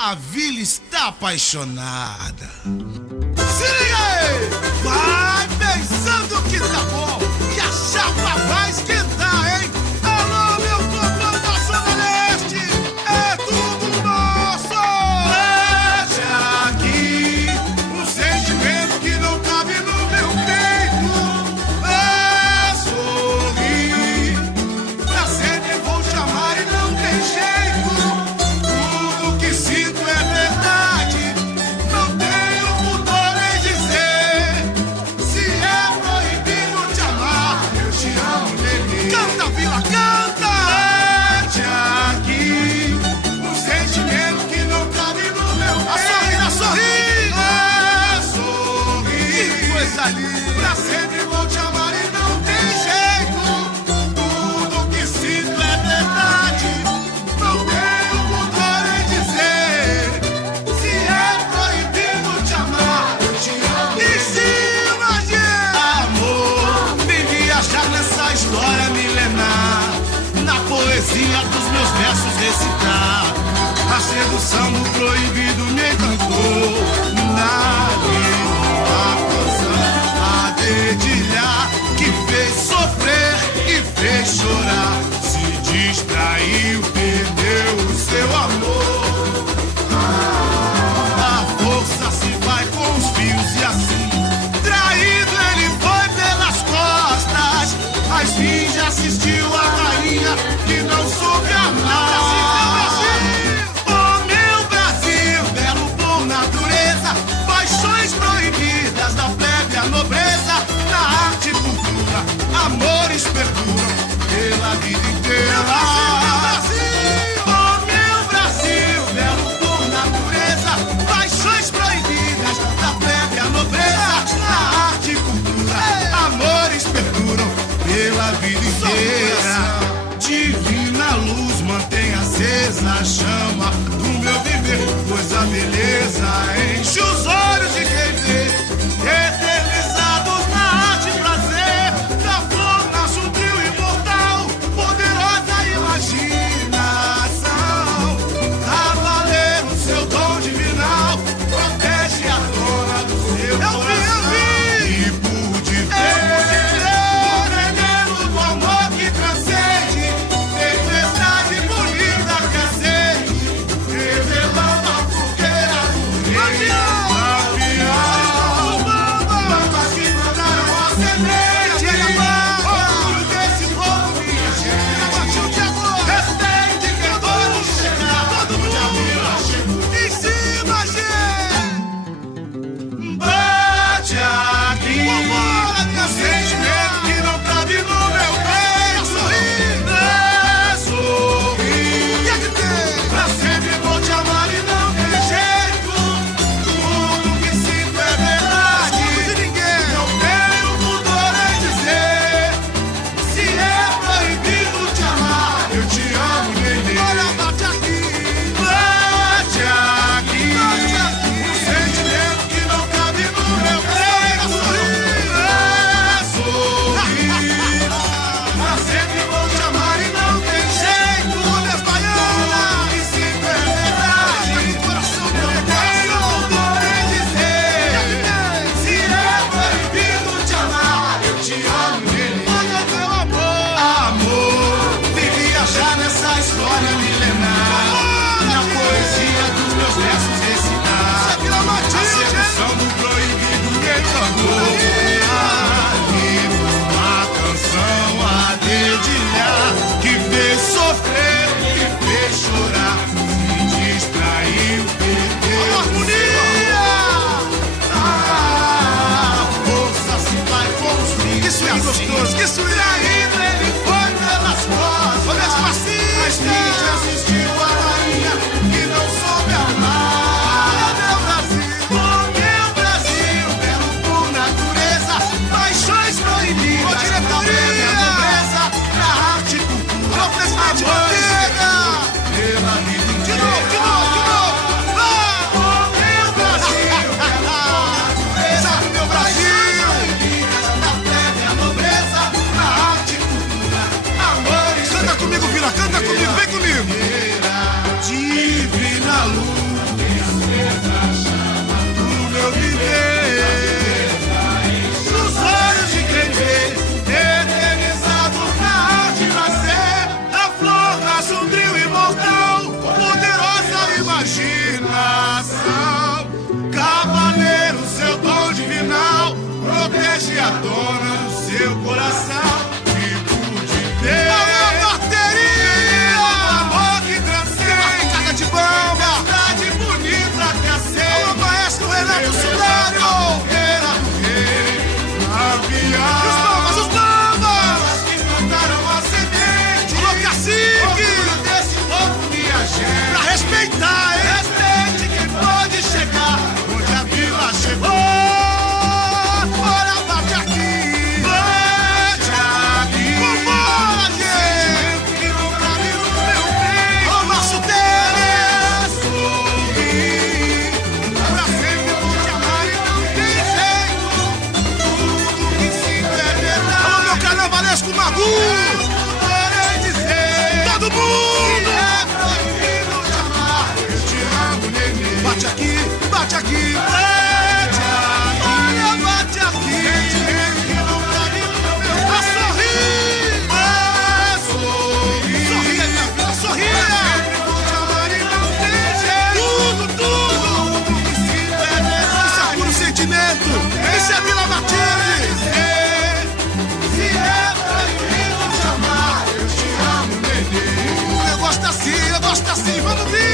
A vila está apaixonada. Se liga aí! Vai pensando que tá bom, que a chapa vai esquentar, hein? Alô, meu povo da Zona Leste, é tudo nosso! Deixa aqui um sentimento que não cabe no meu peito. É sorrir, pra sempre vou chamar e não tem jeito. Tudo que sinto é verdade, não tenho pudor em dizer. Se é proibido te amar, eu te amo, neném. Canta, Vila, canta! Mete aqui um sentimento que não cabe no meu peito. A sorrir! É sorrir! Que coisa linda! Pra sempre vou te amar e não tem jeito. Tudo que sinto é verdade, não tenho pudor em dizer. Se é proibido te amar, eu te amo. Em cima de amor, vem viajar nessa história milenar, na poesia dos meus versos recitar. A sedução do proibido me encantou. Na língua, a canção, a dedilhar, que fez sofrer e fez chorar. Se distraiu, perdeu o seu amor. A força se vai com os fios e assim, traído ele foi pelas costas. Mas finge assistiu a rainha que não soube amar. Oh, meu Brasil, belo por natureza, paixões proibidas da plebe à nobreza. Na arte e cultura, amores perduram pela vida inteira. Oh, meu Brasil, belo por natureza, paixões proibidas da plebe à nobreza. Na arte e cultura, amores perduram pela vida inteira. Divina luz mantém acesa a chama do meu viver, pois a beleza enche os olhos de quem vê. Eternizados na arte e prazer, da flor nasce um trio imortal, poderosa imaginação. Cavaleiro, seu dom divinal, protege a dona do seu coração. E pude ver o veneno do amor que transcende, tempestade bonita que acende, revelando a fogueira do rei. bate aqui, bate aqui, bate aqui. Olha, bate aqui. A sorrir. Sorria, minha vida, sorria. Tudo. Isso é puro sentimento. Isso é Vila Martins. Se é proibido chamar, eu te amo, neném. Eu gosto assim, vamos vir.